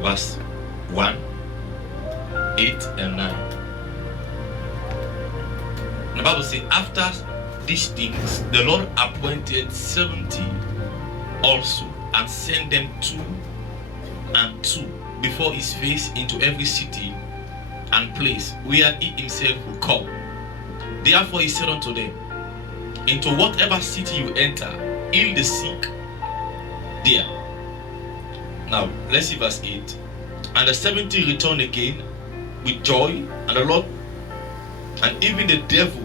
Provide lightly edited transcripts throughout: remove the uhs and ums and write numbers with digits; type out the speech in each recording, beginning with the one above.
verse 1, 8 and 9. The Bible says, after these things, the Lord appointed 70 also, and sent them 2 and 2 before his face into every city and place where he himself will come. Therefore he said unto them, into whatever city you enter, heal the sick there. Now let's see verse 8. And the 70 returned again with joy, and the Lord, and even the devil,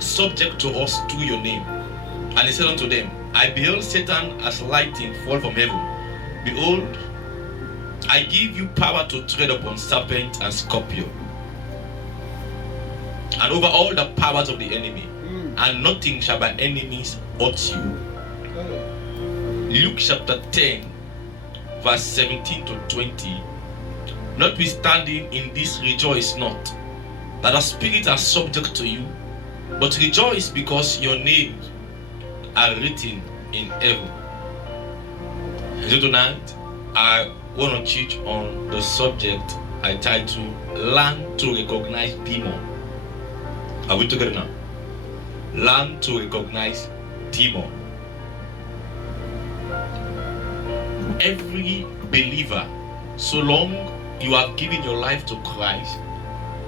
subject to us through your name. And he said unto them, I beheld Satan as lightning fall from heaven. Behold, I give you power to tread upon serpent and scorpion, and over all the powers of the enemy, and nothing shall by enemies hurt you. Luke chapter 10, verse 17 to 20. Notwithstanding in this rejoice not, that the spirits are subject to you, but rejoice because your names are written in heaven. So tonight, I want to teach on the subject I titled, Learn to Recognize Demon. Are we together now? Learn to recognize demon. Every believer, so long you have given your life to Christ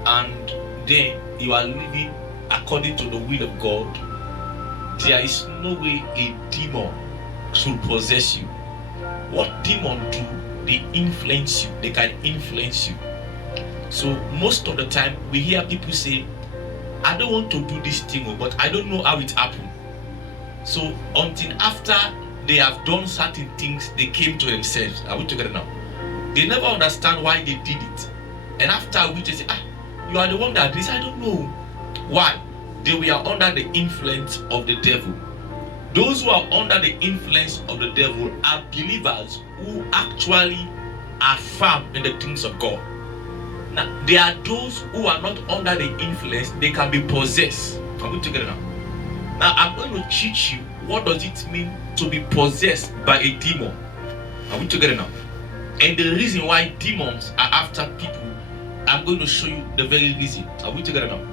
and then you are living according to the will of God, there is no way a demon should possess you. What demons do, they influence you. They can influence you. So most of the time we hear people say, I don't want to do this thing, but I don't know how it happened. So until after they have done certain things, they came to themselves. Are we together now? They never understand why they did it. And after which they say, you are the one that did this. I don't know. Why? They were under the influence of the devil. Those who are under the influence of the devil are believers who actually are firm in the things of God. Now, there are those who are not under the influence, they can be possessed. Are we together now? Now, I'm going to teach you what does it mean to be possessed by a demon. Are we together now? And the reason why demons are after people, I'm going to show you the very reason. Are we together now?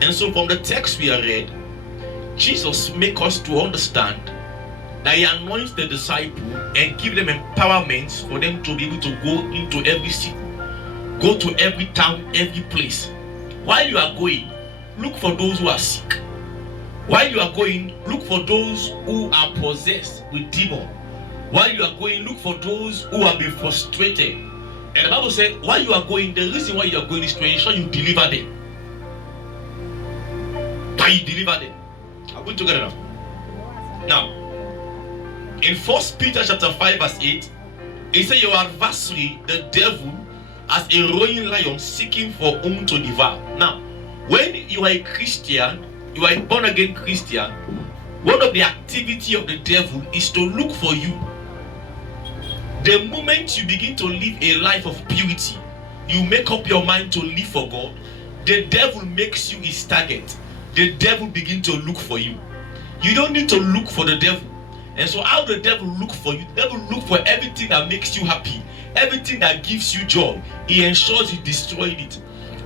And so from the text we have read, Jesus makes us to understand that he anoints the disciples and give them empowerment for them to be able to go into every city, go to every town, every place. While you are going, look for those who are sick. While you are going, look for those who are possessed with demons. While you are going, look for those who have been frustrated. And the Bible says, while you are going, the reason why you are going is to ensure you deliver them. That you deliver them. Are we together now? Now, in 1 Peter chapter 5 verse 8, it says your adversary, the devil, as a roaring lion seeking for whom to devour. Now, when you are a Christian, you are a born again Christian, one of the activity of the devil is to look for you. The moment you begin to live a life of purity, you make up your mind to live for God, the devil makes you his target. The devil begins to look for you. You don't need to look for the devil. And so how the devil look for you? The devil look for everything that makes you happy, everything that gives you joy. He ensures he destroys it.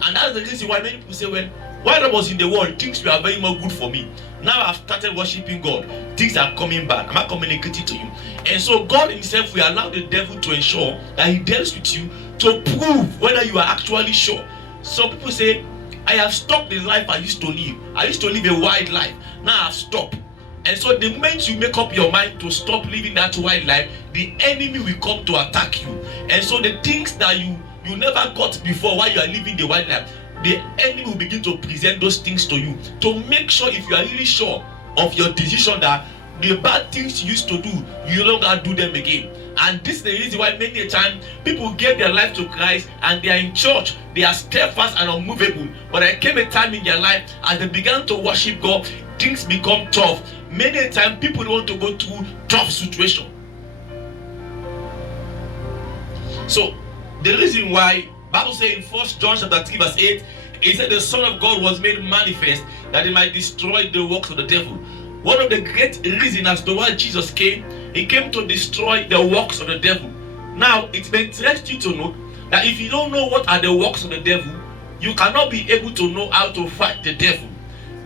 And that's the reason why many people say, well, while I was in the world, things were very much good for me. Now I've started worshiping God. Things are coming back. Am I communicating to you? And so God himself will allow the devil to ensure that he deals with you to prove whether you are actually sure. Some people say, I have stopped the life I used to live. I used to live a wild life. Now I've stopped. And so the moment you make up your mind to stop living that wild life, the enemy will come to attack you. And so the things that you never got before while you are living the wild life, the enemy will begin to present those things to you to make sure, if you are really sure of your decision, that the bad things you used to do, you no longer do them again. And this is the reason why many a time people gave their life to Christ and they are in church, they are steadfast and unmovable. But there came a time in their life as they began to worship God, things become tough. Many a time people don't want to go through tough situation. So the reason why Bible says in 1 John chapter 3 verse 8, it said the Son of God was made manifest that he might destroy the works of the devil. One of the great reasons as to why Jesus came, he came to destroy the works of the devil. Now, it may interest you to know that if you don't know what are the works of the devil, you cannot be able to know how to fight the devil.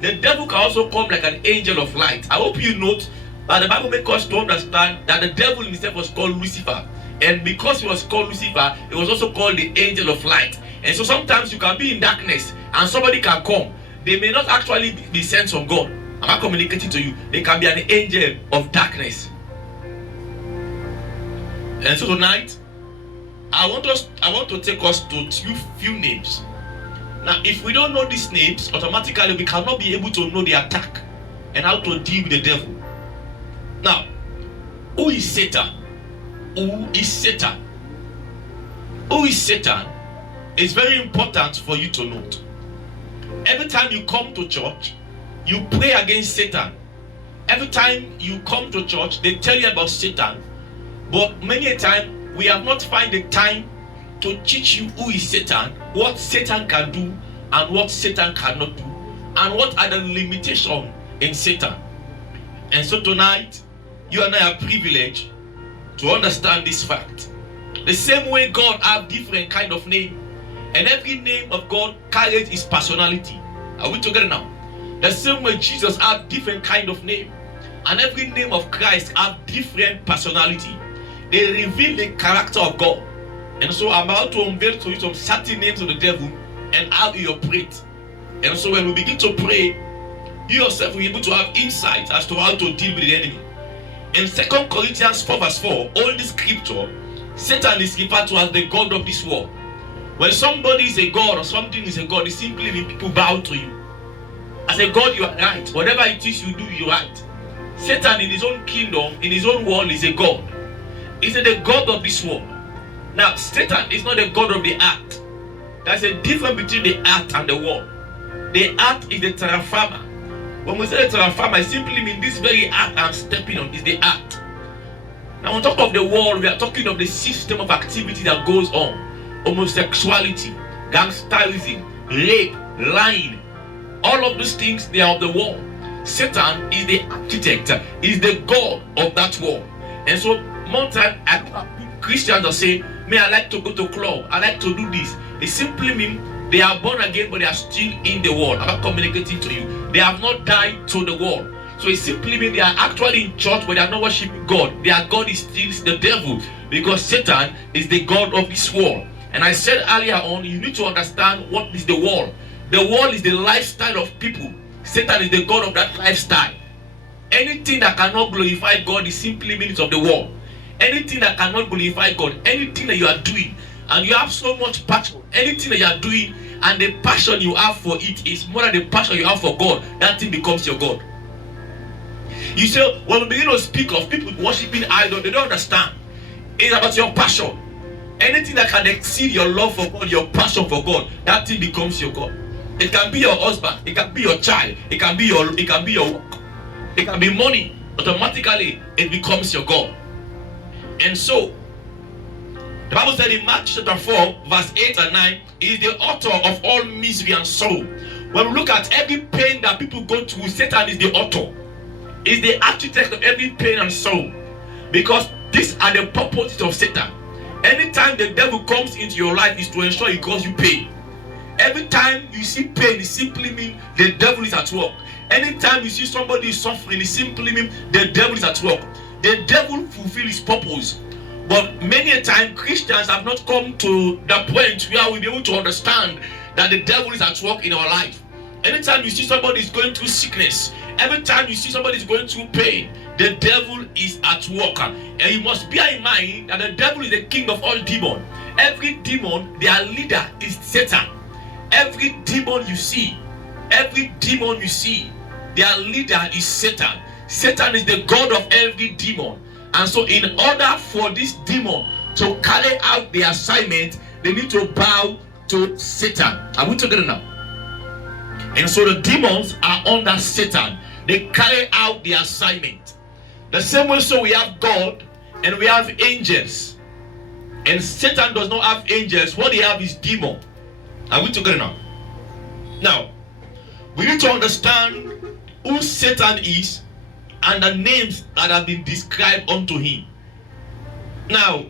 The devil can also come like an angel of light. I hope you note that the Bible makes us to understand that the devil himself was called Lucifer. And because he was called Lucifer, he was also called the angel of light. And so sometimes you can be in darkness and somebody can come. They may not actually be sent from God. Am I communicating to you? They can be an angel of darkness. And so tonight, I want to take us to few names. Now, if we don't know these names, automatically we cannot be able to know the attack and how to deal with the devil. Now, who is Satan? Who is Satan? Who is Satan? It's very important for you to note. Every time you come to church, you pray against Satan. Every time you come to church, they tell you about Satan. But many a time, we have not found the time to teach you who is Satan, what Satan can do, and what Satan cannot do, and what are the limitations in Satan. And so tonight, you and I are privileged to understand this fact. The same way God has different kind of name, and every name of God carries his personality. Are we together now? The same way Jesus has different kind of name, and every name of Christ has different personality. They reveal the character of God. And so I'm about to unveil to you some certain names of the devil and how he operates. And so when we begin to pray, you yourself will be able to have insight as to how to deal with the enemy. In 2 Corinthians 4 verse 4, all this scripture, Satan is referred to as the God of this world. When somebody is a God or something is a God, it simply means people bow to you. As a God, you are right. Whatever it is you do, you're right. Satan in his own kingdom, in his own world, is a God. He's the God of this world. Now, Satan is not the God of the earth. There's a difference between the earth and the world. The earth is the terra firma. When we say the terra firma, it simply means this very earth I'm stepping on is the earth. Now, on top of the world, we are talking of the system of activity that goes on. Homosexuality, gangsterism, rape, lying. All of these things, they are of the world. Satan is the architect, is the God of that world. And so, more time, Christians are saying, "May I like to go to club, I like to do this." It simply means they are born again, but they are still in the world. I'm not communicating to you. They have not died to the world. So it simply means they are actually in church, but they are not worshiping God. Their God is still the devil, because Satan is the God of this world. And I said earlier on, you need to understand what is the world. The world is the lifestyle of people. Satan is the God of that lifestyle. Anything that cannot glorify God is simply means of the world. Anything that cannot glorify God, anything that you are doing, and you have so much passion, anything that you are doing, and the passion you have for it is more than the passion you have for God, that thing becomes your God. You say, when we begin to speak of people worshiping idols, they don't understand. It's about your passion. Anything that can exceed your love for God, your passion for God, that thing becomes your God. It can be your husband, it can be your child, it can be your work, it can be money. Automatically, it becomes your God. And so, the Bible said in Mark chapter 4, verse 8 and 9, he is the author of all misery and sorrow. When we look at every pain that people go through, Satan is the author. He's the architect of every pain and sorrow. Because these are the purposes of Satan. Anytime the devil comes into your life is to ensure he causes you pain. Every time you see pain, it simply means the devil is at work. Anytime you see somebody suffering, it simply means the devil is at work. The devil fulfills his purpose. But many a time, Christians have not come to the point where we'll be able to understand that the devil is at work in our life. Anytime you see somebody is going through sickness, every time you see somebody is going through pain, the devil is at work. And you must bear in mind that the devil is the king of all demons. Every demon, their leader is Satan. Every demon you see, their leader is Satan. Satan is the God of every demon. And so in order for this demon to carry out the assignment, they need to bow to Satan. Are we together now? And so the demons are under Satan. They carry out the assignment. The same way, so we have God and we have angels. And Satan does not have angels. What they have is demon. Are we together now? Now, we need to understand who Satan is and the names that have been described unto him. Now,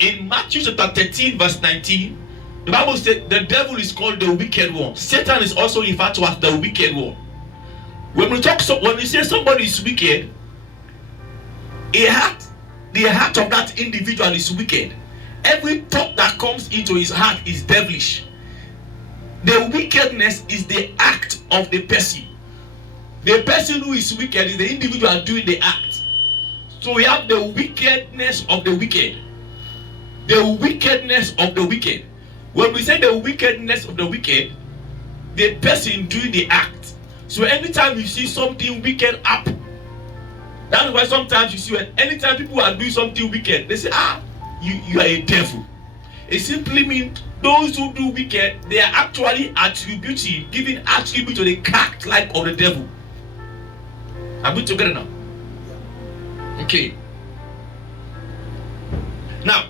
In Matthew chapter 13, verse 19, the Bible says the devil is called the wicked one. Satan is also referred to as the wicked one. When we say somebody is wicked, the heart of that individual is wicked. Every thought that comes into his heart is devilish. The wickedness is the act of the person. The person who is wicked is the individual doing the act. So we have the wickedness of the wicked. The wickedness of the wicked. When we say the wickedness of the wicked, the person doing the act. So anytime you see something wicked happen, that's why sometimes you see when anytime people are doing something wicked, they say, you are a devil. It simply means those who do wicked, they are actually giving attribute to the character like of the devil. Are we together now? Okay. Now,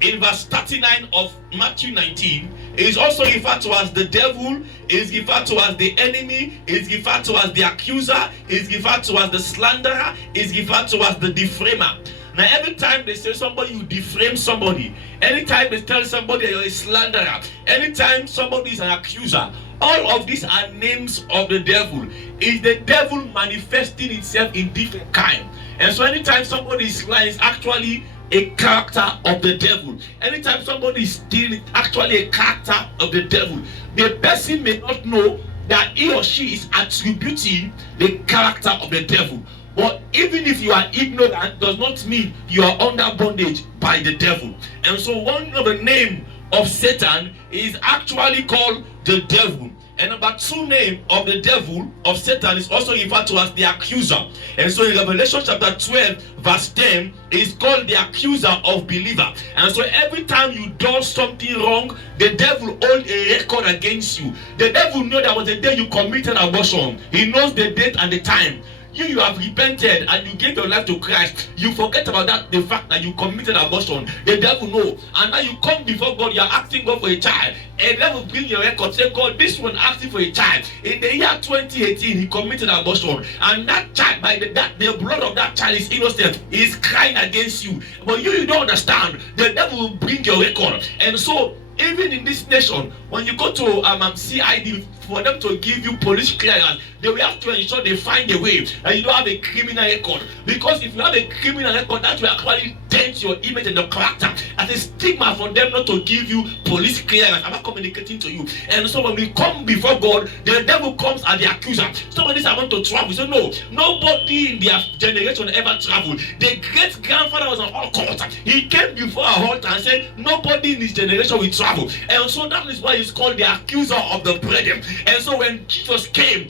in verse 39 of Matthew 19, it is also referred to as the devil, it is referred to as the enemy, it is referred to as the accuser, it is referred to as the slanderer, it is referred to as the defamer. Now, every time they say somebody, you defame somebody. Anytime they tell somebody you're a slanderer, anytime somebody is an accuser, all of these are names of the devil. It's the devil manifesting itself in different kind. And so anytime somebody is lying, it's actually a character of the devil. Anytime somebody is stealing, it's actually a character of the devil. The person may not know that he or she is attributing the character of the devil. But even if you are ignorant, does not mean you are under bondage by the devil. And so one of the name of Satan is actually called the devil. And number two name of the devil, of Satan, is also referred to as the accuser. And so in Revelation chapter 12, verse 10, is called the accuser of believer. And so every time you do something wrong, the devil holds a record against you. The devil knows that was the day you committed abortion. He knows the date and the time. You have repented and you gave your life to Christ. You forget about that, the fact that you committed abortion. The devil knows. And now you come before God, you are asking God for a child. And the devil bring your record, say, God, this one asking for a child. In the year 2018, he committed abortion. And that child, the blood of that child is innocent. He is crying against you. But you don't understand. The devil will bring your record. And so, even in this nation, when you go to CID, for them to give you police clearance, they will have to ensure they find a way that you don't have a criminal record. Because if you have a criminal record, that will actually dent your image and your character. As a stigma for them not to give you police clearance. I'm not communicating to you. And so when we come before God, the devil comes as the accuser. Somebody says, I want to travel. So no, nobody in their generation ever traveled. The great grandfather was an occulta. He came before a altar and said, nobody in his generation will travel. And so that is why he's called the accuser of the brethren. And so when Jesus came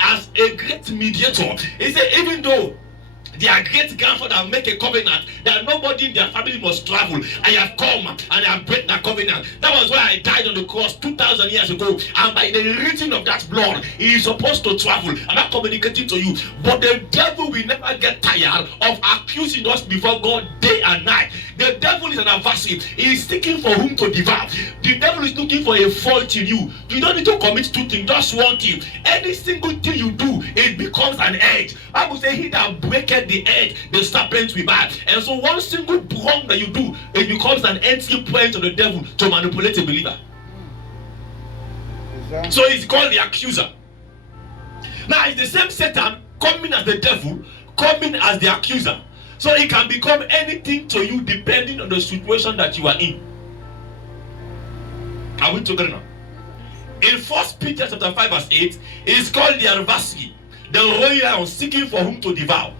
as a great mediator. He said, even though their great grandfather make a covenant that nobody in their family must travel, I have come and I have break that covenant. That was why I died on the cross 2,000 years ago. And by the reason of that blood, he is supposed to travel. I'm not communicating to you. But the devil will never get tired of accusing us before God day and night. The devil is an adversary. He is seeking for whom to devour. The devil is looking for a fault in you. You don't need to commit two things, just one thing. Any single thing you do, it becomes an edge. Bible says, he that breaketh the edge, the serpent will bite. And so one single wrong that you do, it becomes an entry point of the devil to manipulate a believer. So it's called the accuser. Now it's the same Satan coming as the devil, coming as the accuser. So it can become anything to you depending on the situation that you are in. Are we together now? In 1 Peter chapter 5 verse 8, it is called the adversary, the royal seeking for whom to devour.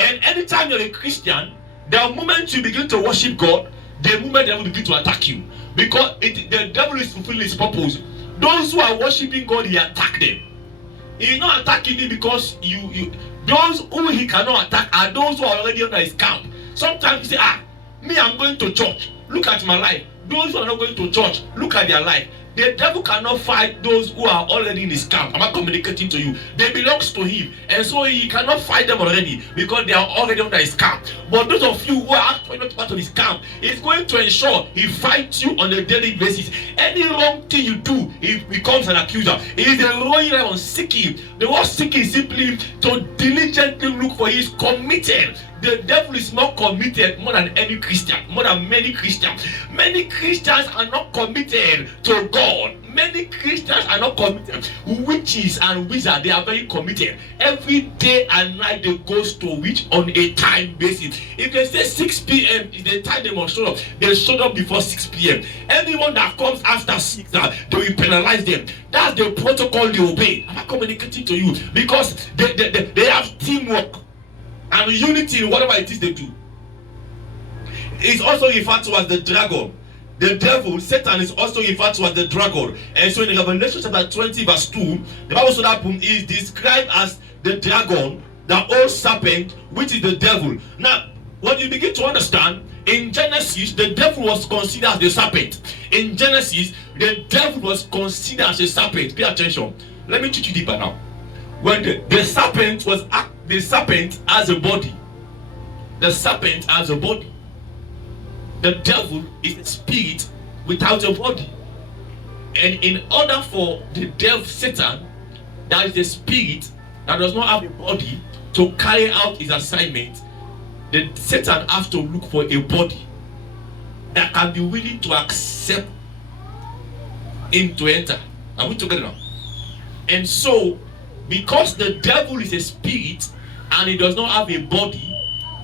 And anytime you're a Christian, the moment you begin to worship God, the moment the devil begin to attack you. Because the devil is fulfilling his purpose. Those who are worshiping God, he attack them. He is not attacking you because those who he cannot attack are those who are already under his camp. Sometimes you say, me, I'm going to church. Look at my life. Those who are not going to church, look at their life. The devil cannot fight those who are already in his camp. I'm not communicating to you. They belongs to him. And so he cannot fight them already because they are already under his camp. But those of you who are actually not part of his camp, he's going to ensure he fights you on a daily basis. Any wrong thing you do, he becomes an accuser. He is a royal on seeking. The word seeking is simply to diligently look for. He is committed. the devil is more committed more than any Christian, more than many Christians. Many Christians are not committed to God. Many Christians are not committed. Witches and wizards, they are very committed. Every day and night they go to witch on a time basis. If they say 6 p.m. is the time they must show up, they show up before 6 p.m. Anyone that comes after 6, they will penalize them. That's the protocol they obey. I'm not communicating to you because they have teamwork and unity in whatever it is they do. It's also referred to as the dragon. The devil, Satan, is also referred to as the dragon. And so in Revelation chapter 20 verse 2, the Bible said that is described as the dragon, the old serpent, which is the devil. Now, when you begin to understand, in Genesis, the devil was considered as the serpent. In Genesis, the devil was considered as a serpent. Pay attention. Let me teach you deeper now. When the serpent has a body. The serpent has a body. The devil is a spirit without a body. And in order for the devil, Satan, that is the spirit that does not have a body, to carry out his assignment, the Satan has to look for a body that can be willing to accept him to enter. Are we together now? And so, because the devil is a spirit and he does not have a body,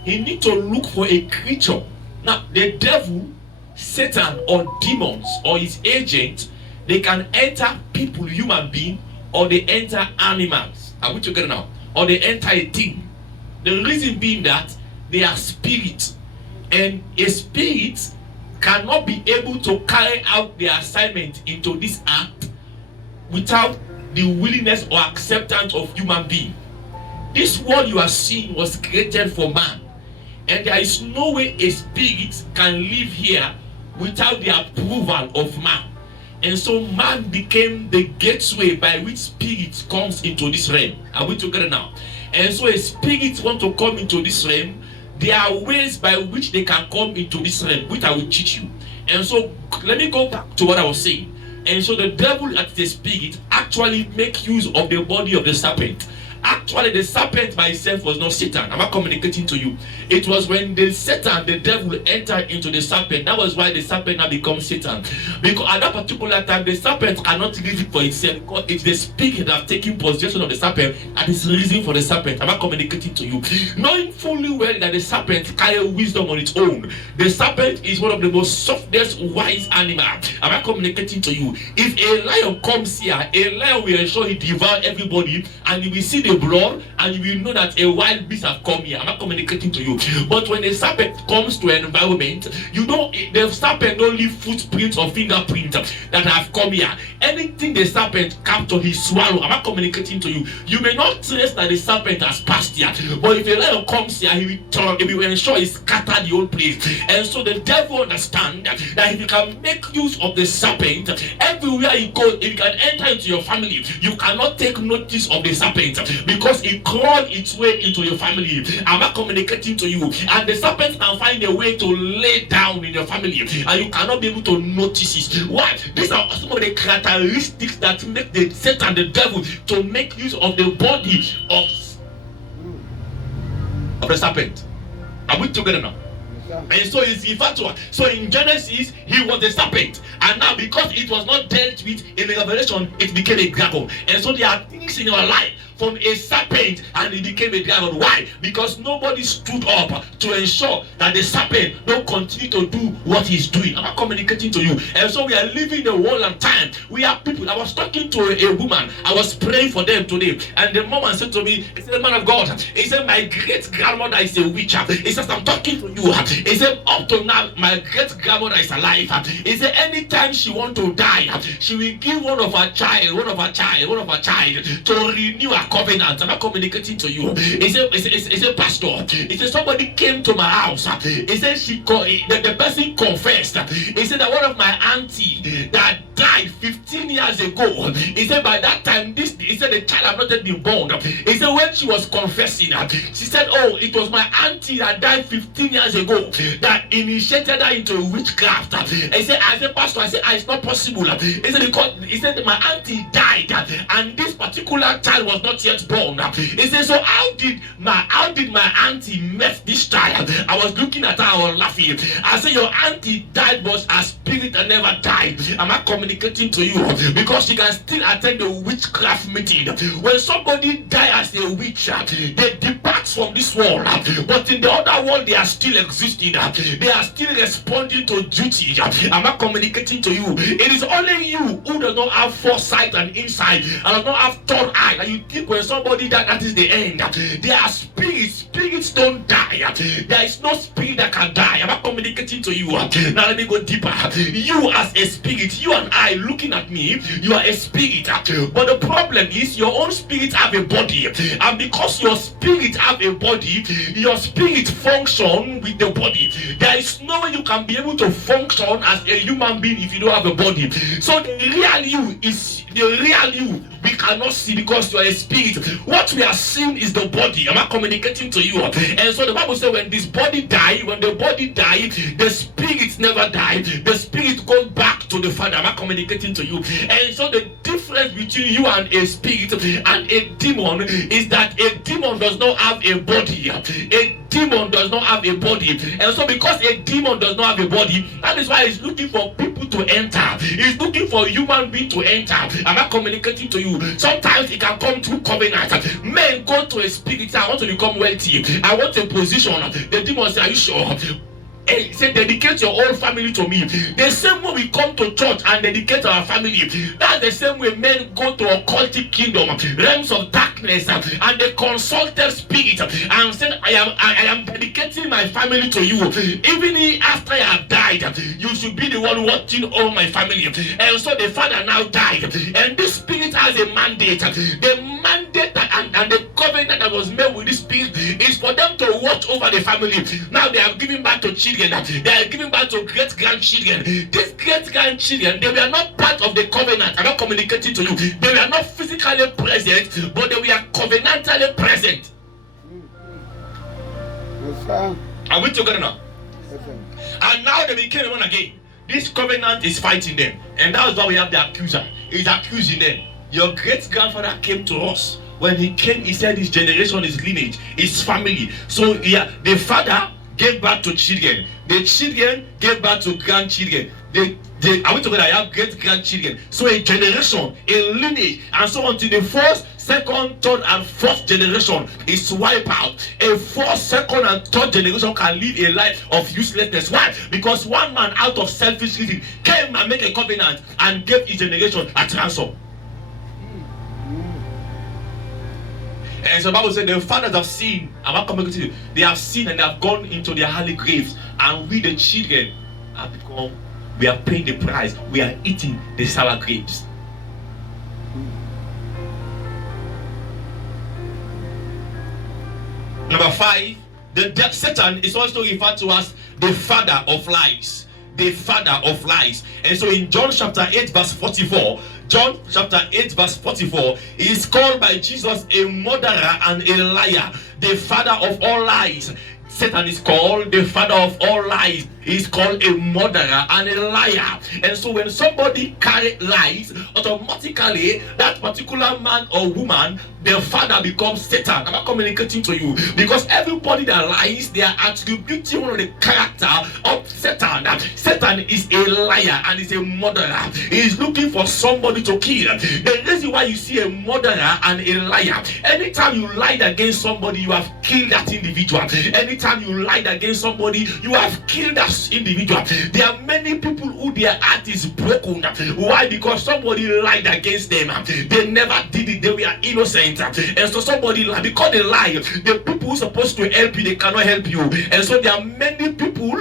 he needs to look for a creature. Now, the devil, Satan, or demons, or his agents, they can enter people, human beings, or they enter animals. Are we together now? Or they enter a thing. The reason being that they are spirits. And a spirit cannot be able to carry out their assignment into this act without the willingness or acceptance of human being. This world you are seeing was created for man. And there is no way a spirit can live here without the approval of man. And so man became the gateway by which spirit comes into this realm. Are we together now? And so a spirit want to come into this realm. There are ways by which they can come into this realm, which I will teach you. And so let me go back to what I was saying. And so the devil as the spirit actually make use of the body of the serpent. Actually, the serpent by itself was not Satan. I'm not communicating to you. It was when the Satan, the devil, entered into the serpent. That was why the serpent now becomes Satan. Because at that particular time, the serpent cannot reason for itself. Because it's the spirit that has taken possession of the serpent and is reasoning for the serpent. I'm not communicating to you. Knowing fully well that the serpent carries wisdom on its own. The serpent is one of the most softest, wise animals. I'm not communicating to you. If a lion comes here, a lion will ensure he devours everybody, and you will see the blood, and you will know that a wild beast have come here. I'm not communicating to you. But when a serpent comes to an environment, you know the serpent don't leave footprints or fingerprints that have come here. Anything the serpent capture, he swallow. I'm not communicating to you. You may not trace that the serpent has passed here, but if a lion comes here, he will ensure he scatter the whole place. And so the devil understand that if you can make use of the serpent everywhere you go, if you can enter into your family, you cannot take notice of the serpent because it crawled its way into your family. I'm not communicating to you. And the serpent can find a way to lay down in your family, and you cannot be able to notice it. Why? These are some of the characteristics that make the Satan, the devil, to make use of the body of the serpent. Are we together now? And so it's referred to. So in Genesis, he was the serpent, and now because it was not dealt with in the Revelation, it became a dragon. And so there are things in your life from a serpent and it became a dragon. Why? Because nobody stood up to ensure that the serpent don't continue to do what he's doing. I'm not communicating to you. And so we are living the world and time. We are people. I was talking to a woman. I was praying for them today, and the woman said to me, he said, "Man of God," he said, "my great grandmother is a witch." He says, "I'm talking to you." He said, "Up to now, my great grandmother is alive." He said, "Anytime she want to die, she will give one of her child to renew her covenant." I'm not communicating to you. He said, "Pastor," he said, "somebody came to my house." He said, the person confessed. He said that one of my auntie that died 15 15 years ago, he said by that time, he said the child had not yet been born. He said when she was confessing, she said, oh, it was my auntie that died 15 years ago that initiated her into witchcraft. He said, I said, Pastor, it's not possible. He said my auntie died and this particular child was not yet born. He said, so how did my auntie met this child? I was looking at her, I was laughing. I said, your auntie died, but her spirit never died. Am I communicating to you? Because she can still attend the witchcraft meeting. When somebody dies as a witch, they depart from this world, but in the other world they are still existing. They are still responding to duty. Am I communicating to you? It is only you who does not have foresight and insight and does not have third eye, and you think when somebody dies that is the end. They are spirits don't die. There is no spirit that can die. Am I communicating to you? Now let me go deeper. You as a spirit, you and I looking at me, you are a spirit, but the problem is your own spirit have a body, and because your spirit have a body, your spirit function with the body. There is no way you can be able to function as a human being if you don't have a body. So the real you is the real you we cannot see because you are a spirit. What we are seeing is the body. Am I communicating to you? And so the Bible says when this body dies, when the body dies, the spirit never dies. The spirit goes back to the Father. Am I communicating to you? And so the difference between you and a spirit and a demon is that a demon does not have a body. A demon does not have a body. And so because a demon does not have a body, that is why he's looking for people to enter. He's looking for human beings to enter. Am I communicating to you? Sometimes it can come through covenant. Men go to a spirit, I want to become wealthy, I want a position. The demon say, are you sure? He said, dedicate your whole family to me. The same way we come to church and dedicate our family, that's the same way men go to occultic kingdom, realms of darkness, and they consulted spirit and said, I am dedicating my family to you. Even after I have died, you should be the one watching all my family. And so the father now died, and this spirit has a mandate. The mandate and the covenant that was made with this spirit is for them to watch over the family. Now they are giving back to children. They are giving back to great-grandchildren. These great-grandchildren, they were not part of the covenant. I'm not communicating to you. They were not physically present, but they were covenantally present. Yes, sir. Are we together now? Yes, sir. And now they became one again. This covenant is fighting them. And that's why we have the accuser. He's accusing them. Your great-grandfather came to us. When he came, he said his generation, his lineage, his family. So yeah, the father gave birth to children. The children gave birth to grandchildren. Are we together? I have great grandchildren. So a generation, a lineage, and so on to the first, second, third, and fourth generation is wiped out. A fourth, second, and third generation can live a life of uselessness. Why? Because one man, out of selfish reason, came and made a covenant and gave his generation a ransom. And so the Bible said the fathers have seen, I'm not coming to you, they have seen and they have gone into their early graves, and we the children have become, we are paying the price, we are eating the sour grapes. Number 5, Satan is also referred to as the father of lies. The father of lies. And so in John chapter 8 verse 44, John chapter 8 verse 44, he is called by Jesus a murderer and a liar, the father of all lies. Satan is called the father of all lies. He's called a murderer and a liar. And so when somebody carries lies, automatically that particular man or woman, their father becomes Satan. I'm not communicating to you, because everybody that lies, they are attributing one of the character of Satan. Satan is a liar and is a murderer. He is looking for somebody to kill. The reason why you see a murderer and a liar, anytime you lied against somebody, you have killed that individual. Anytime you lied against somebody, you have killed that individual. There are many people who their heart is broken. Why? Because somebody lied against them. They never did it. They were innocent. And so somebody lied. Because they lie, the people who are supposed to help you, they cannot help you. And so there are many people,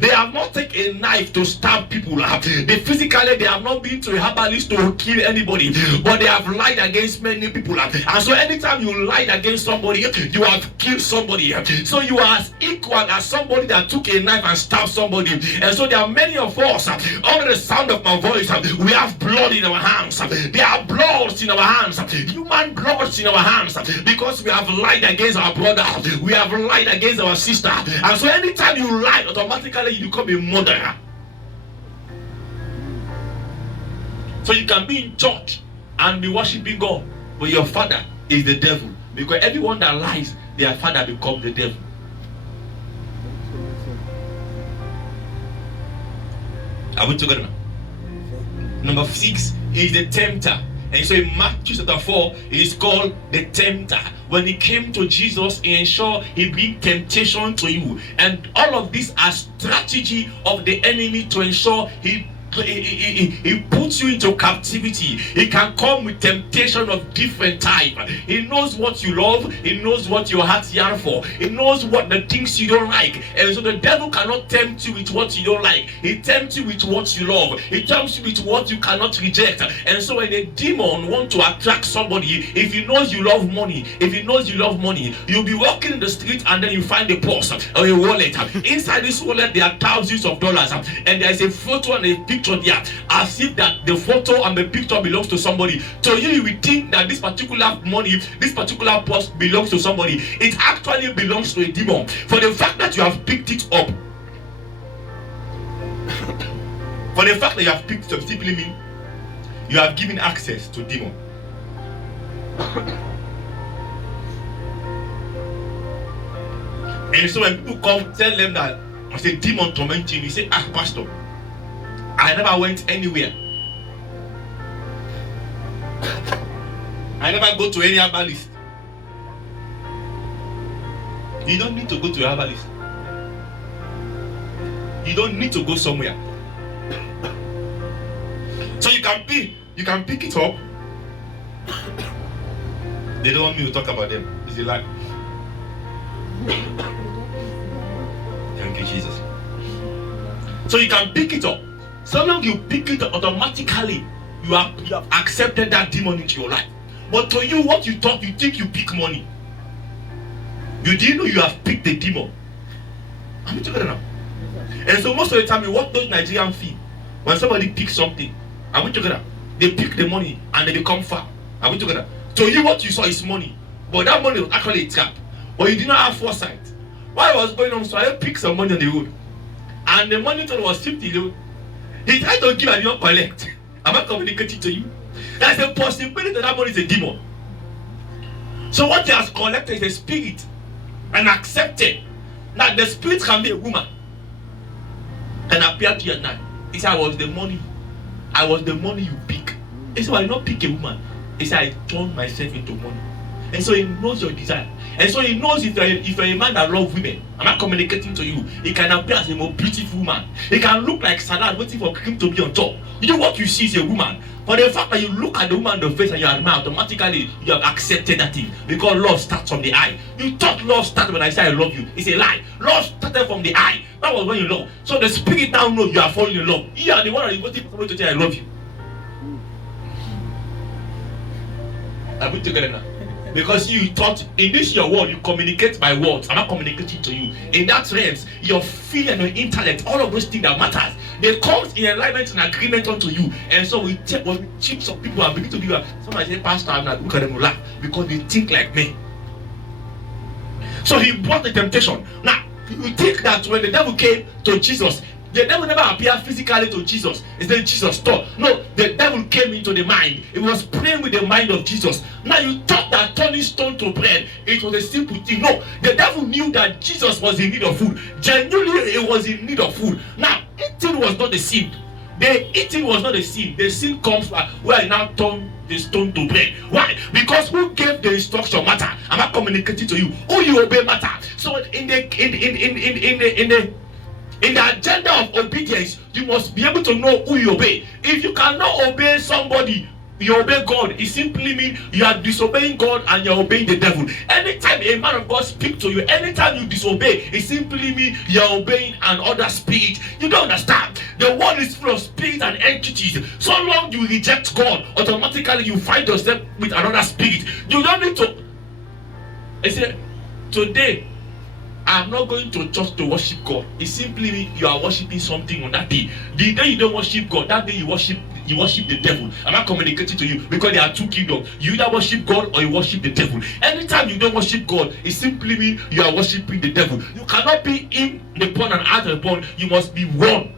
they have not taken a knife to stab people. They physically, they have not been to a herbalist to kill anybody, but they have lied against many people. And so anytime you lied against somebody, you have killed somebody. So you are as equal as somebody that took a knife and stabbed somebody. And so there are many of us, under the sound of my voice, we have blood in our hands. There are bloods in our hands, human bloods in our hands, because we have lied against our brother, we have lied against our sister. And so anytime you lie, automatically you become a murderer. So you can be in church and be worshiping God, but your father is the devil, because everyone that lies, their father becomes the devil. Are we together now? Number 6 is the tempter. And so in Mark chapter 4, it is called the tempter. When he came to Jesus, he ensured he bring temptation to you. And all of this are strategy of the enemy to ensure he puts you into captivity. He can come with temptation of different type. He knows what you love. He knows what your heart yearns for. He knows what the things you don't like. And so the devil cannot tempt you with what you don't like. He tempts you with what you love. He tempts you with what you cannot reject. And so when a demon wants to attract somebody, if he knows you love money, you'll be walking in the street and then you find a purse or a wallet. Inside this wallet there are thousands of dollars, and there's a photo and a picture there, as if that the photo and the picture belongs to somebody. So you will think that this particular money, this particular purse belongs to somebody. It actually belongs to a demon. For the fact that you have picked it up, for the fact that you have picked it up, simply mean you have given access to demon. And so when people come, tell them that I say demon tormenting, you say, pastor, I never went anywhere. I never go to any herbalist. You don't need to go to a herbalist. You don't need to go somewhere. So you can pick it up. They don't want me to talk about them. It's a lie. Thank you, Jesus. So you can pick it up. So long you pick it up, automatically you have accepted that demon into your life. But to you, what you thought, you think you pick money. You didn't know you have picked the demon. Are we together now? And so most of the time, you watch those Nigerian films. When somebody picks something, are we together? They pick the money and they become far. Are we together? To you, what you saw is money. But that money was actually a trap. But you did not have foresight. While I was going on, so I picked some money on the road. And the money was 50. He tried to give and not collect. Am I communicating to you? There's a possibility that money is a demon. So what he has collected is a spirit and accepted. Now the spirit can be a woman and appear to you at night. He said, I was the money you pick. He said, I did not pick a woman. He said, I turned myself into money. And so he knows your desire. And so he knows if you're a man that loves women, I'm not communicating to you, he can appear as a more beautiful woman. He can look like salad waiting for him to be on top. You know what you see is a woman. But the fact that you look at the woman in the face and you admire, automatically you have accepted that thing. Because love starts from the eye. You thought love started when I say I love you. It's a lie. Love started from the eye. That was when you love. So the spirit now knows you are falling in love. You are the one that is waiting for somebody to say I love you. Are we together now? Because you thought in this your world, you communicate by words. I'm not communicating to you. In that sense, your feeling and your intellect, all of those things that matters, they come in alignment and agreement unto you. And so we check when we cheap some people and begin to give somebody say, Pastor, I'm not, look at them laugh because they think like me. So he brought the temptation. Now, you think that when the devil came to Jesus, the devil never appeared physically to Jesus. It's then Jesus taught. No, the devil came into the mind. It was playing with the mind of Jesus. Now you thought that turning stone to bread, it was a simple thing. No, the devil knew that Jesus was in need of food. Genuinely, he was in need of food. Now, eating was not the sin. The eating was not the sin. The sin comes where I now turn the stone to bread. Why? Because who gave the instruction matter? I'm not communicating to you. Who you obey matter. So in the agenda of obedience, you must be able to know who you obey. If you cannot obey somebody, you obey God, it simply means you are disobeying God and you are obeying the devil. Anytime a man of God speaks to you, anytime you disobey, it simply means you are obeying another spirit. You don't understand. The world is full of spirits and entities. So long you reject God, automatically you find yourself with another spirit. You don't need to. I said, today, I'm not going to church to worship God. It simply means you are worshiping something on that day. The day you don't worship God, that day you worship the devil. I'm not communicating to you because there are two kingdoms. You either worship God or you worship the devil. Anytime you don't worship God, it simply means you are worshiping the devil. You cannot be in the pond and out of the pond. You must be one.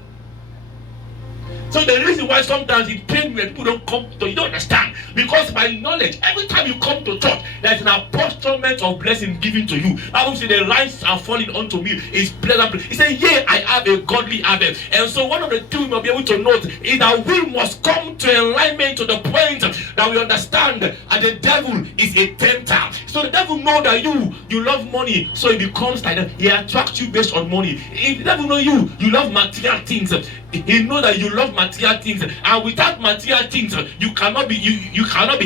So the reason why sometimes it pains me when people don't come to you don't understand. Because by knowledge, every time you come to church, there's an apportionment of blessing given to you. Bible says the lines are falling onto me. It's pleasant. He said, yea, I have a godly harvest. And so one of the things we must be able to note is that we must come to alignment to the point that we understand that the devil is a tempter. So the devil knows that you love money, so it becomes like that. He attracts you based on money. If the devil knows you love material things, he knows that you love material things, and without material things, you cannot be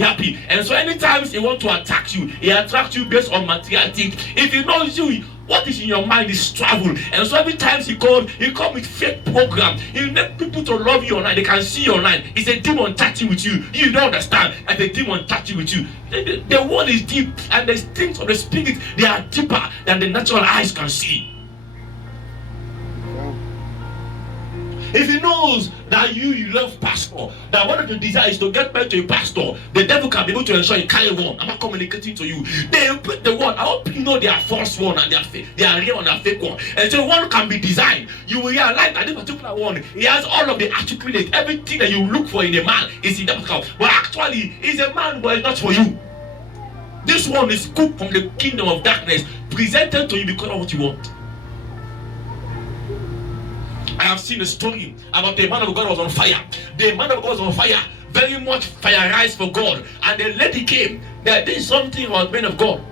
happy. And so anytime he wants to attack you, he attacks you based on material things. If he knows you, what is in your mind is travel. And so every time he comes with fake program. He make people to love you online. They can see you online. It's a demon touching with you. You don't understand. And the demon touching with you. The word is deep, and the things of the spirit, they are deeper than the natural eyes can see. If he knows that you love pastor, that one of your desires is to get married to a pastor, the devil can be able to ensure you carry one. I'm not communicating to you. They put the one. I hope you know they are false one and they are real and they are fake one. And so one can be designed. You will realize that this particular one, he has all of the attributes, everything that you look for in a man is in that particular. But actually, he's a man, but it's not for you. This one is cooked from the kingdom of darkness, presented to you because of what you want. I have seen a story about the man of God was on fire. The man of God was on fire, very much fireized for God. And the lady came. There is something about men of God.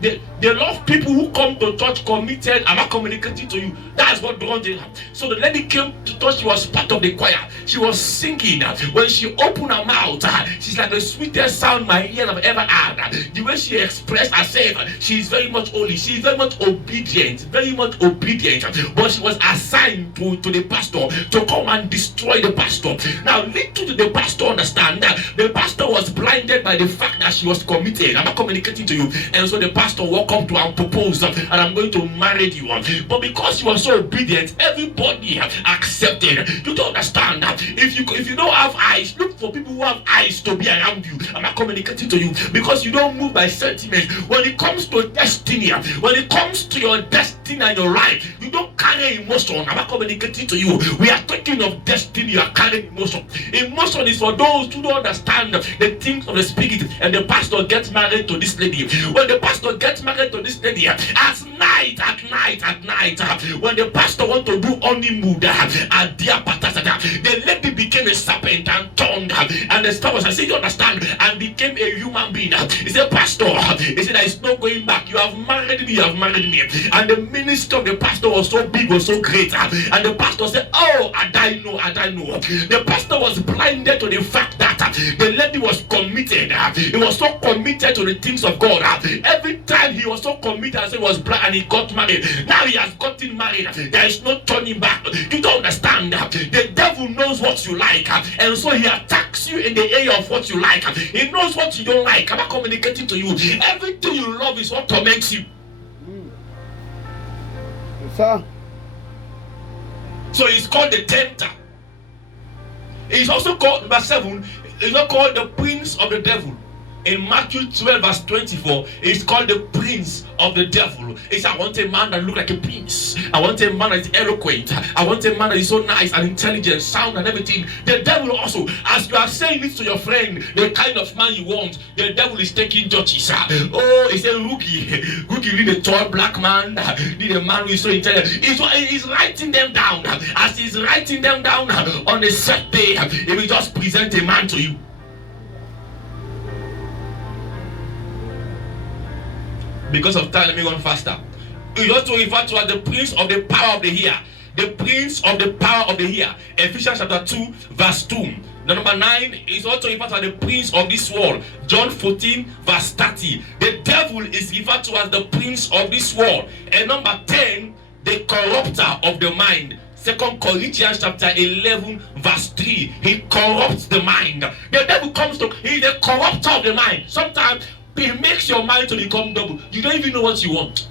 They love people who come to church committed. I'm not communicating to you. That's what draws them. So the lady came to church. She was part of the choir. She was singing. When she opened her mouth, she's like the sweetest sound my ear have ever heard. The way she expressed herself, she's very much holy. She's very much obedient. Very much obedient. But she was assigned to the pastor to come and destroy the pastor. Now, little did the pastor understand that the pastor was blinded by the fact that she was committed. I'm not communicating to you. And so the pastor walked up to her and proposed, and I'm going to marry you. But because she was so obedient, everybody accepted. You don't understand that if you don't have eyes, look for people who have eyes to be around you. I'm not communicating to you because you don't move by sentiment. When it comes to destiny, when it comes to your destiny and your life, you don't carry emotion. I'm not communicating to you. We are talking of destiny. You are carrying emotion. Emotion is for those who don't understand the things of the spirit. And the pastor gets married to this lady. When the pastor gets married to this lady, at night, when the pastor want to do honeymoon at their patasada, the lady became a serpent and turned, and the star was, I say, you understand, and became a human being. He said, pastor, he said, there is no going back. You have married me, And the ministry of the pastor was so big, was so great, and the pastor said, oh, I know. The pastor was blinded to the fact that the lady was committed. He was so committed to the things of God. Every time he was so committed, as he was blind, and he got married. Now he has gotten married. There is no turning back. You don't understand. The devil knows what you like, and so he attacks you in the area of what you like. He knows what you don't like. I'm not communicating to you. Everything you love is what torments you. Yes, sir. So he's called the tempter. He's also called, number 7, he's not called the prince of the devil. In Matthew 12 verse 24, it's called the prince of the devil. It's, I want a man that looks like a prince. I want a man that is eloquent. I want a man that is so nice and intelligent, sound and everything. The devil also, as you are saying this to your friend, the kind of man you want, the devil is taking judges. Oh, it's a rookie need a tall black man, need a man who is so intelligent. He's writing them down. As he's writing them down on a set day, he will just present a man to you. Because of time, let me run faster. We also refer to as the prince of the power of the air. The prince of the power of the air. Ephesians chapter 2, verse 2. The number 9 is also referred to as the prince of this world. John 14, verse 30. The devil is referred to as the prince of this world. And number 10, the corrupter of the mind. 2 Corinthians chapter 11, verse 3. He corrupts the mind. The devil comes to, he's the corrupter of the mind. Sometimes it makes your mind to become double. You don't even know what you want.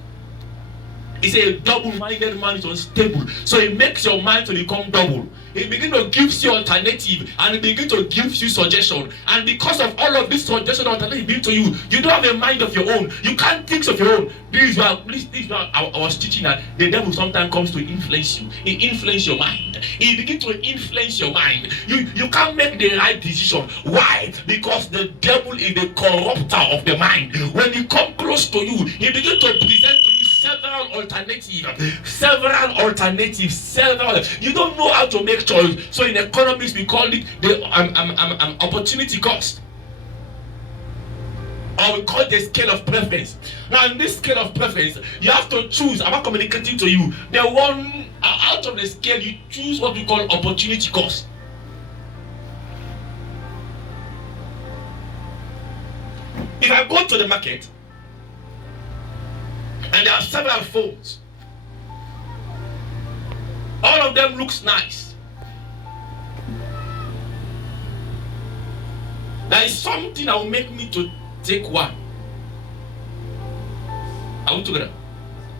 He said a double-minded man is unstable. So it makes your mind to become double. It begins to give you alternative, and it begins to give you suggestion. And because of all of this suggestion alternative given to you, you don't have a mind of your own. You can't think of your own. This is why I was teaching that the devil sometimes comes to influence you. He influences your mind. He begins to influence your mind. You can't make the right decision. Why? Because the devil is the corrupter of the mind. When he comes close to you, he begins to present to you several alternatives. You don't know how to make choice. So in economics, we call it the opportunity cost, or we call it the scale of preference. Now, in this scale of preference, you have to choose. I'm not communicating to you. The one out of the scale, you choose what we call opportunity cost. If I go to the market and there are several phones, all of them looks nice. There is something that will make me to take one. I want to get.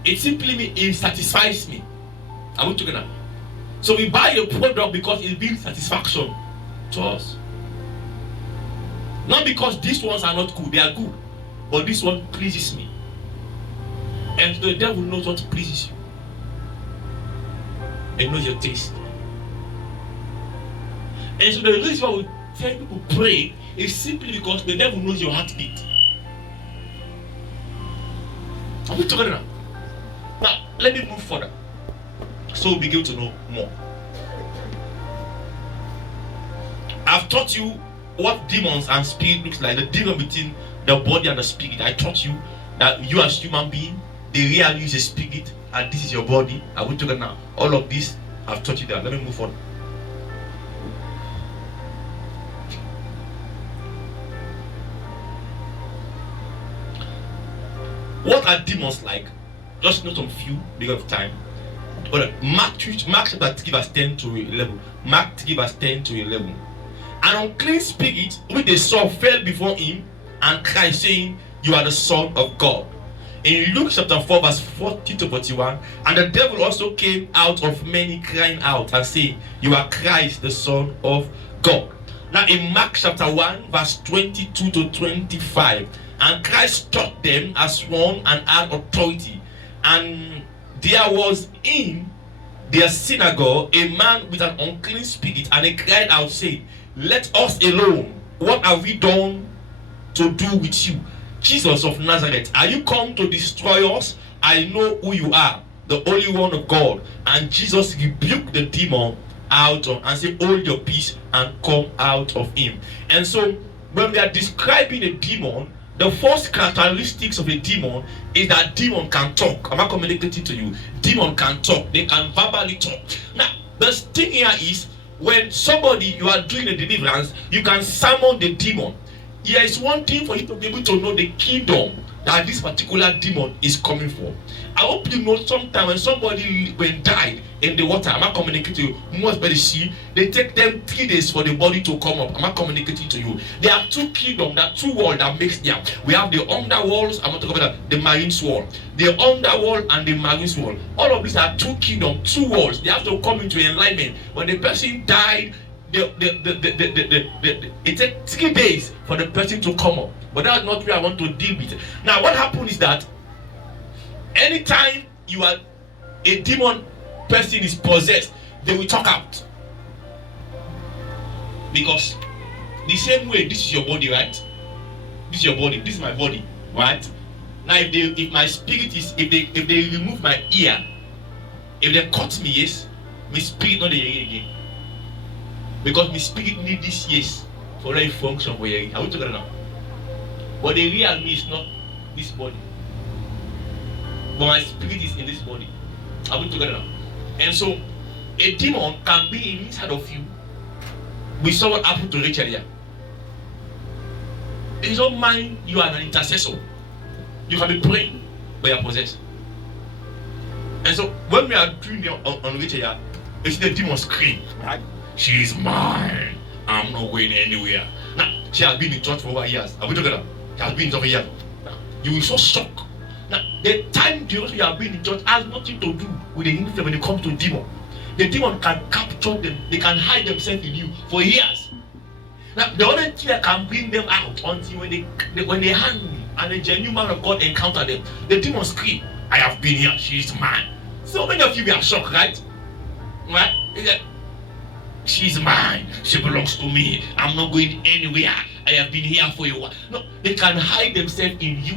It simply means it satisfies me. I want to get. So we buy the product because it brings satisfaction to us. Not because these ones are not good, they are good, but this one pleases me. And the devil knows what pleases you. He knows your taste. And so the reason why we tell people pray is simply because the devil knows your heartbeat. Are we together now? Now, let me move further, so we begin to know more. I've taught you what demons and spirit looks like, the difference between the body and the spirit. I taught you that you as human being, the real you is a spirit, and this is your body. I will talk now. All of this, I've taught you that. Let me move on. What are demons like? Just note some few because of time. Mark chapter 3 verse 10 to 11. Mark 3 verse 10 to 11. An unclean spirit with the sword fell before him and cried, saying, "You are the Son of God." In Luke chapter 4 verse 40 to 41, and the devil also came out of many, crying out and saying, "You are Christ, the Son of God." Now in Mark chapter 1 verse 22 to 25, and Christ taught them as one and had authority, and there was in their synagogue a man with an unclean spirit, and he cried out, saying, "Let us alone. What have we done to do with you, Jesus of Nazareth? Are you come to destroy us? I know who you are, the Holy One of God." And Jesus rebuked the demon out of and said, "Hold your peace and come out of him." And so when we are describing a demon, the first characteristics of a demon is that demon can talk. I'm not communicating to you. Demon can talk. They can verbally talk. Now, the thing here is, when somebody, you are doing a deliverance, you can summon the demon. Here is one thing for you to be able to know the kingdom that this particular demon is coming from. I hope you know sometime when somebody died in the water, I'm not communicating to you, most by the sea, they take them 3 days for the body to come up. I'm not communicating to you. There are two kingdoms, there are two worlds that makes them. We have the underworlds, I'm not talking about the marine world. The underworld and the marine world. All of these are two kingdoms, two worlds. They have to come into alignment. When the person died, it takes 3 days for the person to come up. But that's not where I want to deal with. Now what happens is that anytime you are a demon person is possessed, they will talk out. Because the same way, this is your body, right? This is your body, this is my body, right? Now if my spirit is, if they remove my ear, if they cut me, yes, my spirit not the ear again. Because my spirit need this, yes, for a function for hearing. I will talk now. But the real me is not this body. But my spirit is in this body. Are we together now? And so a demon can be inside of you. We saw what happened to Rachel here. In your mind, you are an intercessor. You can be praying, but you are possessed. And so when we are doing it on Rachel here, you see the demon scream, right? "She is mine. I'm not going anywhere." Now, she has been in church for over years. Are we together? She has been in church for years. Now, you will so shocked Now, the time duration you have been in church has nothing to do with the influence when it comes to demon. The demon can capture them, they can hide themselves in you for years. Now, the only thing that can bring them out until when they hang me and a genuine man of God encounter them, the demon scream, I have been here, she is mine. So many of you are shocked, right? Right? She's mine, she belongs to me, I'm not going anywhere, I have been here for a while. No, they can hide themselves in you.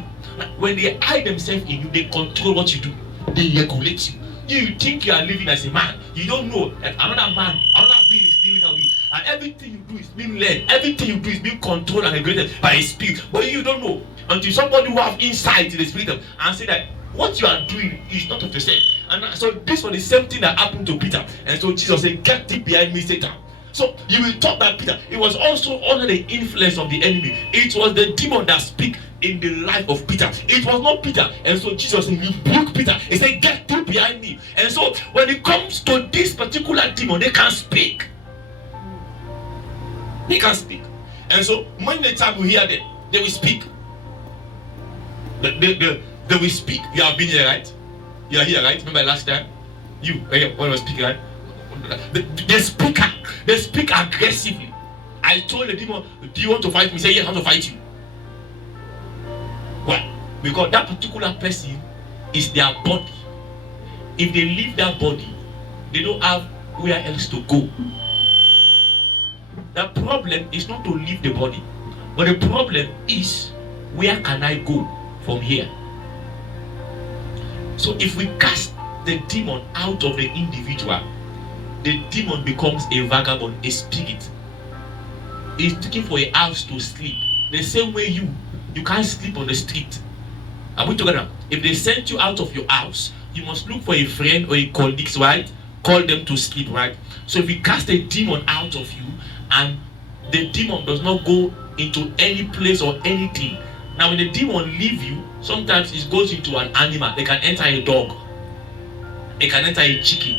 When they hide themselves in you, they control what you do, they regulate you. You think you are living as a man, you don't know that another man, another being is living on you, and everything you do is being led, everything you do is being controlled and regulated by a spirit. But you don't know until somebody who have insight in the spirit and say that what you are doing is not of yourself. And so this was the same thing that happened to Peter. And so Jesus said, get thee behind me, Satan. So you will talk that Peter, it was also under the influence of the enemy. It was the demon that speak in the life of Peter. It was not Peter. And so Jesus rebuked Peter. He said, get thee behind me. And so when it comes to this particular demon, they can speak. They can speak. And so when the time we hear them, they will speak. They will speak. You have been here, right? You are here, right? Remember last time? You, when I was speaking, right? They speak aggressively. I told the demon, do you want to fight me? He said, yes, I want to fight you. Why? Because that particular person is their body. If they leave that body, they don't have where else to go. The problem is not to leave the body, but the problem is, where can I go from here? So if we cast the demon out of the individual, the demon becomes a vagabond, a spirit. He's looking for a house to sleep. The same way you can't sleep on the street. Are we together? If they sent you out of your house, you must look for a friend or a colleague, right? Call them to sleep, right? So if we cast a demon out of you and the demon does not go into any place or anything, now when the demon leave you, sometimes it goes into an animal. They can enter a dog. It can enter a chicken.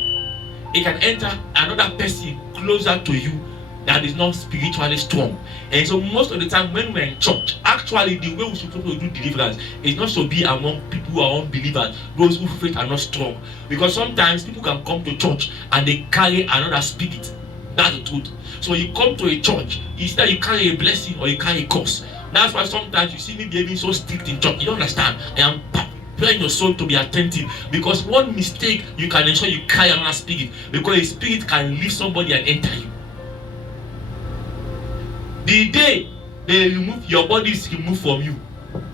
It can enter another person closer to you that is not spiritually strong. And so most of the time when we're in church, actually the way we should do deliverance is not to be among people who are unbelievers, those whose faith are not strong. Because sometimes people can come to church and they carry another spirit. That's the truth. So you come to a church, either you carry a blessing or you carry a curse. That's why sometimes you see me behaving so strict in church. You don't understand. I am preparing your soul to be attentive, because one mistake you can ensure you carry another spirit, because a spirit can leave somebody and enter you. The day they remove your body is removed from you,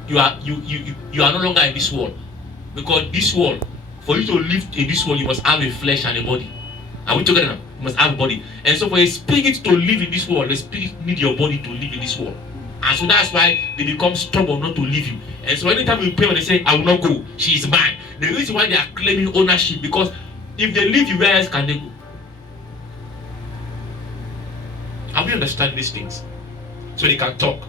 you are no longer in this world, because this world, for you to live in this world, you must have a flesh and a body. Are we together now? You must have a body. And so for a spirit to live in this world, the spirit need your body to live in this world. And so that's why they become stubborn not to leave you. And so anytime we pray, when they say, I will not go, she is mine. The reason why they are claiming ownership, because if they leave you, where else can they go? Are we understanding these things? So they can talk.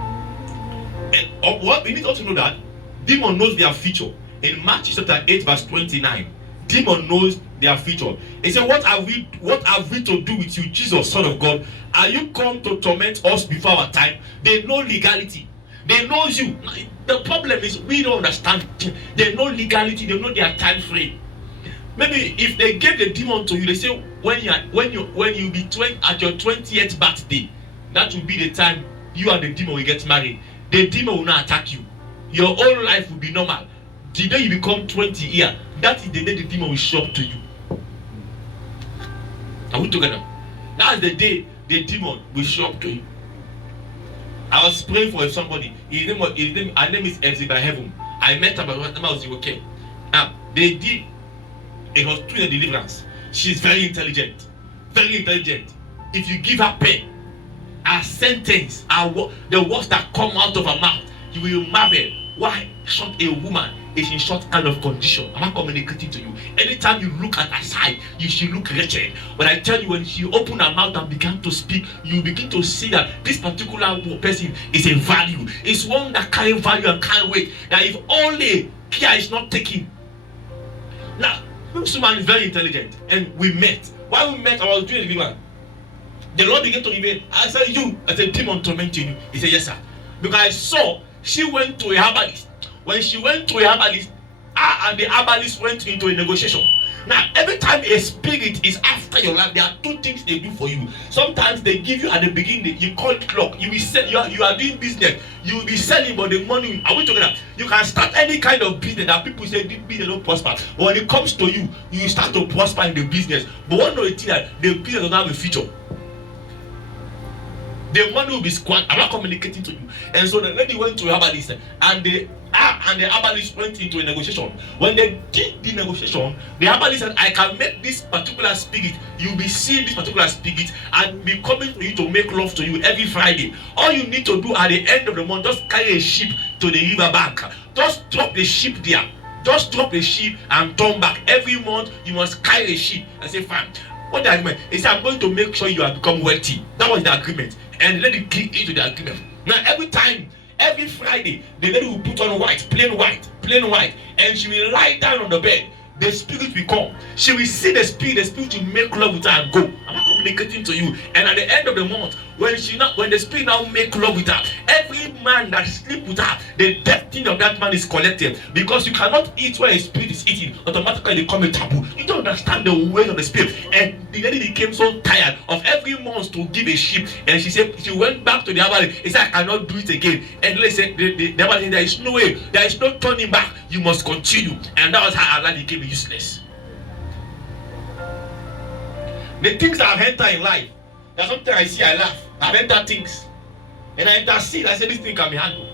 And what we need also to know that demon knows their future. In Mark chapter 8 verse 29, demon knows their future. He said, what have we to do with you, Jesus, Son of God? Are you come to torment us before our time? They know legality. They know you. The problem is we don't understand. They know legality. They know their time frame. Maybe if they gave the demon to you, they say when you be 20 at your 20th birthday, that will be the time you and the demon will get married. The demon will not attack you. Your whole life will be normal. The day you become 20 years, that is the day the demon will show up to you. Are we together? That's the day the demon will show up to you. I was praying for somebody. Her name is Elsie by Heaven. I met her, but her name was okay. Now it was through the deliverance. She's very intelligent. Very intelligent. If you give her pen, her sentence, the words that come out of her mouth, you will marvel why such a woman is in such kind of condition. Am I communicating to you? Anytime you look at her side, you should look wretched. But I tell you, when she opened her mouth and began to speak, you begin to see that this particular person is a value. It's one that carry value and carry weight. That if only care is not taken. Now, this woman is very intelligent, and we met. While we met, I was doing a deliverance. The Lord began to reveal. I said, demon tormenting you. He said, yes, sir. Because I saw she went to a herbalist when she went to a herbalist, and the herbalist went into a negotiation. Now, every time a spirit is after your life, there are two things they do for you. Sometimes they give you at the beginning, you call it luck. You will sell, you are doing business, you will be selling, but the money, are we talking about? You can start any kind of business that people say this business don't prosper. But when it comes to you, you start to prosper in the business. But one of the things that the business does not have a future. The money will be squandered. I'm not communicating to you. And so the lady went to a herbalist, and the herbalist went into a negotiation. When they did the negotiation, the herbalist said, I can make this particular spirit, you'll be seeing this particular spirit and be coming to you to make love to you every Friday. All you need to do at the end of the month, just carry a sheep to the river bank. Just drop the sheep there. Just drop the sheep and turn back. Every month, you must carry a sheep and say, fine. What the agreement? He said, I'm going to make sure you have become wealthy. That was the agreement. And the lady clicked into the agreement. Now, every Friday, the lady will put on white, plain white, and she will lie down on the bed. The spirit will come. She will see the spirit will make love with her and go. I'm not communicating to you. And at the end of the month, when the spirit now make love with her, every man that sleep with her, the destiny of that man is collected. Because you cannot eat where a spirit is eating. Automatically they become a taboo. You don't understand the way of the spirit. And the lady became so tired of every month to give a sheep. And she said, she went back to the herbalist. He said, I cannot do it again. And let's say the herbalist said, there is no way, there is no turning back. You must continue. And that was how her life became useless. The things that I've entered in life, that sometimes I see, I laugh. I've entered things. And I intercede. I say, this thing can be handled.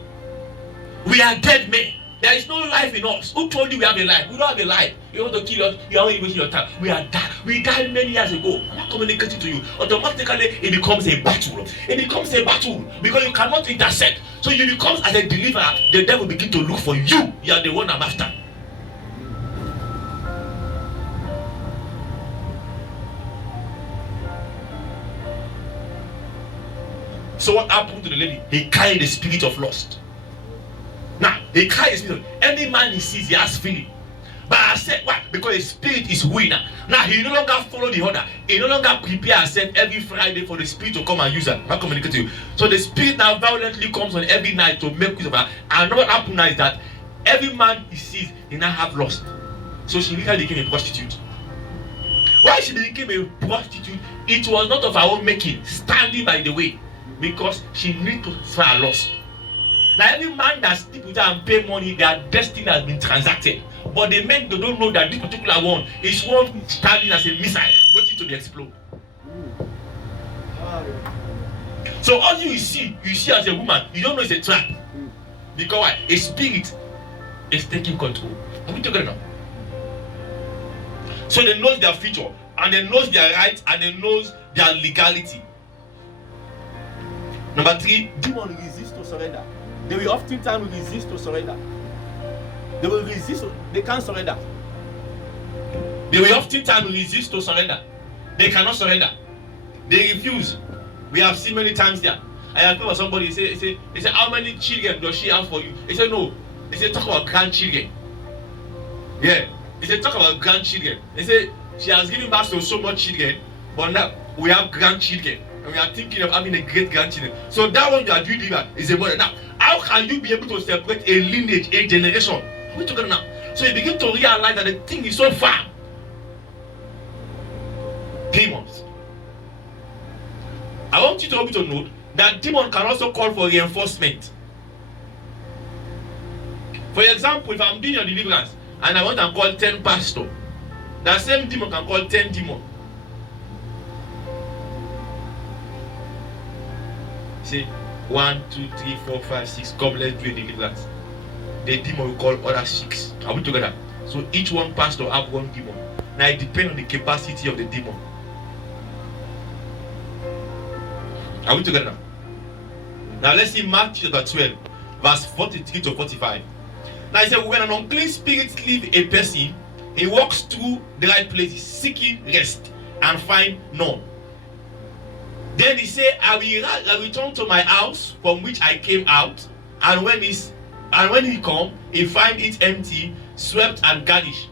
We are dead men. There is no life in us. Who told you we have a life? We don't have a life. You want to kill us, you are only wasting your time. We are dead. We died many years ago. I'm not communicating to you. Automatically, it becomes a battle. It becomes a battle because you cannot intercept. So you become as a deliverer, the devil begin to look for you. You are the one I'm after. So what happened to the lady? He carried the spirit of lust. Now, he carried the spirit of any man he sees, he has feeling. But I said, why? Because the spirit is winner. Now, he no longer follow the order. He no longer prepare himself every Friday for the spirit to come and use her. Not communicate to you. So the spirit now violently comes on every night to make use of her. And what happened now is that every man he sees, he now have lust. So she literally became a prostitute. Why she became a prostitute? It was not of her own making, standing by the way. Because she needs to find her loss. Now, every man that sleep with her and pay money, their destiny has been transacted. But the men, they don't know that this particular one is one standing as a missile, waiting to be exploded. So all you see as a woman, you don't know it's a trap. Because why? A spirit is taking control. Are we together now? So they know their future, and they know their rights, and they know their legality. Number 3, demons resist to surrender. They will oftentimes resist to surrender. They will resist, they can't surrender. They will oftentimes resist to surrender. They cannot surrender. They refuse. We have seen many times there. I have heard somebody say, how many children does she have for you? He said, no. He said, talk about grandchildren. Yeah. He said, talk about grandchildren. He said, she has given birth to so much children, but now we have grandchildren. And we are thinking of having a great grandchildren. So that one you are doing is a mother. Now, how can you be able to separate a lineage, a generation? We're talking now. So you begin to realize that the thing is so far. Demons. I want you to be to know that demon can also call for reinforcement. For example, if I'm doing your deliverance and I want to call 10 pastors, that same demon can call 10 demons. Say 1, 2, 3, 4, 5, 6. Come, let's do a deliverance. The demon will call other 6. Are we together? So each one pastor have one demon. Now it depends on the capacity of the demon. Are we together now? Now let's see Mark chapter 12, verse 43 to 45. Now he said, when an unclean spirit leaves a person, he walks through the right places, seeking rest, and find none. Then he said, I will return to my house from which I came out, and when he come, he find it empty, swept and garnished.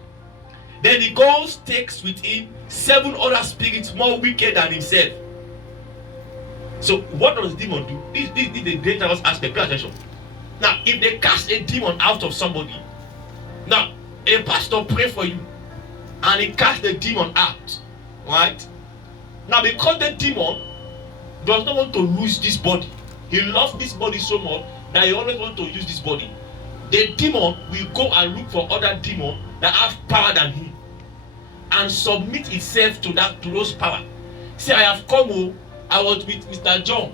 Then he goes, takes with him 7 other spirits more wicked than himself. So what does demon do? This is the dangerous aspect. Pay attention. Now, if they cast a demon out of somebody, now a pastor pray for you and he cast the demon out, right? Now, because the demon does not want to lose this body, he loves this body so much that he always wants to use this body. The demon will go and look for other demons that have power than him and submit itself to those power. See, I have come home. I was with Mr. John.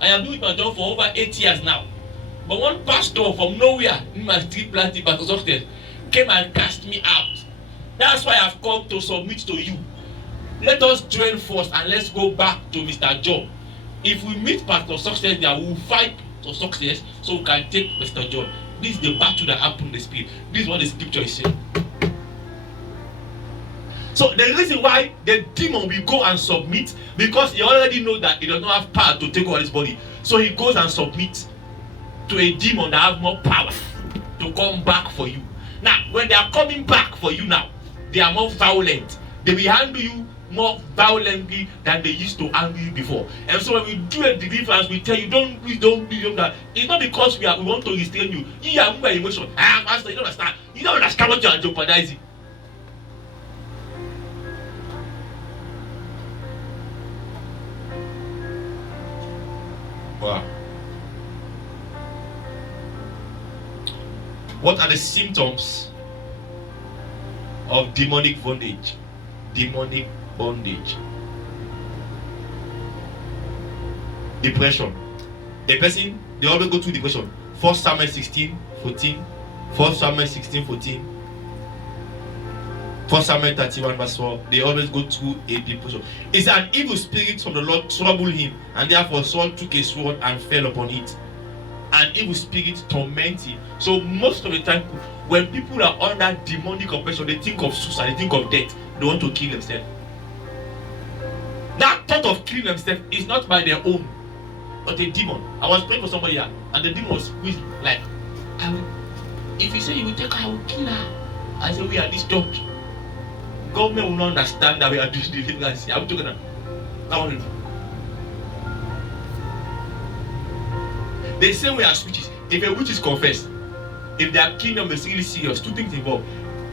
I have been with Mr. John for over 8 years now. But one pastor from nowhere in my street planting Pastor Success came and cast me out. That's why I have come to submit to you. Let us join force and let's go back to Mr. John. If we meet Pastor Success there, we will fight for success so we can take Mr. John. This is the battle that happened in the spirit. This is what the scripture is saying. So the reason why the demon will go and submit, because he already knows that he does not have power to take over his body. So he goes and submits to a demon that has more power to come back for you. Now, when they are coming back for you now, they are more violent. They will handle you more violently than they used to handle you before. And so when we do a deliverance, we tell you, don't do that. It's not because we want to restrain you. You are moving emotion. Pastor, you don't understand. You don't understand what you are jeopardizing. Wow. What are the symptoms of demonic bondage? Demonic bondage. Depression. A person, they always go through depression. 1 Samuel 16:14. 1 Samuel 16:14. 1 Samuel 31 verse 4. They always go through a depression. It's an evil spirit from the Lord troubled him, and therefore Saul took a sword and fell upon it. An evil spirit torment him. So most of the time, when people are under demonic oppression, they think of suicide, they think of death. They want to kill themselves. That thought of killing themselves is not by their own, but a demon. I was praying for somebody here, and the demon was like, if you say you will take her, I will kill her. I said, we are this church. Government will not understand that we are doing deliverance. I'm talking about. They say we are witches. If a witch is confessed, if their kingdom is really serious, two things involved.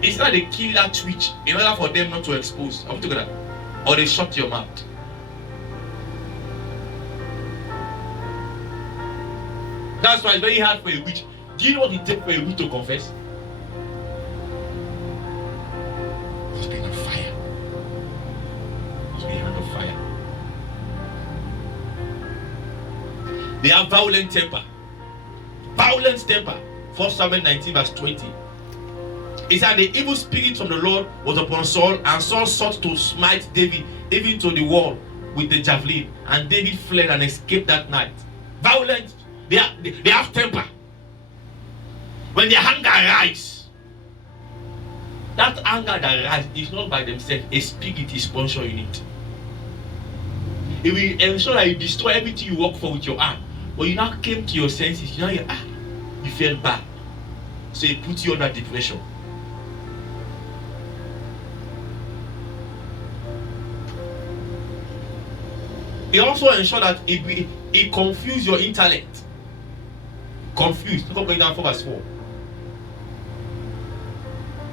It's not they kill that witch in order for them not to expose. I'm talking about. Or they shut your mouth. That's why it's very hard for a witch. Do you know what it takes for a witch to confess? Must be on fire. Must be hand of fire. They have violent temper. Violent temper. 1 Samuel 19 verse 20. It said the evil spirit from the Lord was upon Saul, and Saul sought to smite David even to the wall with the javelin, and David fled and escaped that night. Violent. They have temper. When their anger arises, that anger that arises is not by themselves. A spirit is sponsoring it. It will ensure that you destroy everything you work for with your hand. But you now came to your senses. You felt bad. So it puts you under depression. It also ensures that it confuses your intellect. Confused. Look up going down 4 verse 4.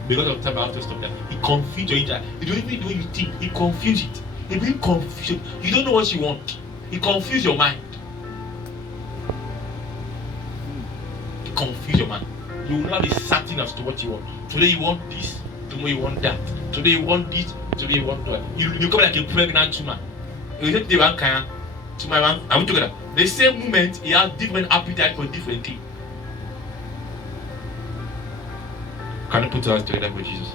Because of time I have to stop that. It confuses your intellect. You don't even know what you think. It confuses it. It brings confusion. You don't know what you want. It confuses your mind. It confuses your mind. You will not be certain as to what you want. Today you want this. Tomorrow you want that. Today you want this. Today you want that. You become like a pregnant woman. You say today one kind. Tomorrow I'm together. The same moment he has different appetite for different things. Can you put us together for Jesus?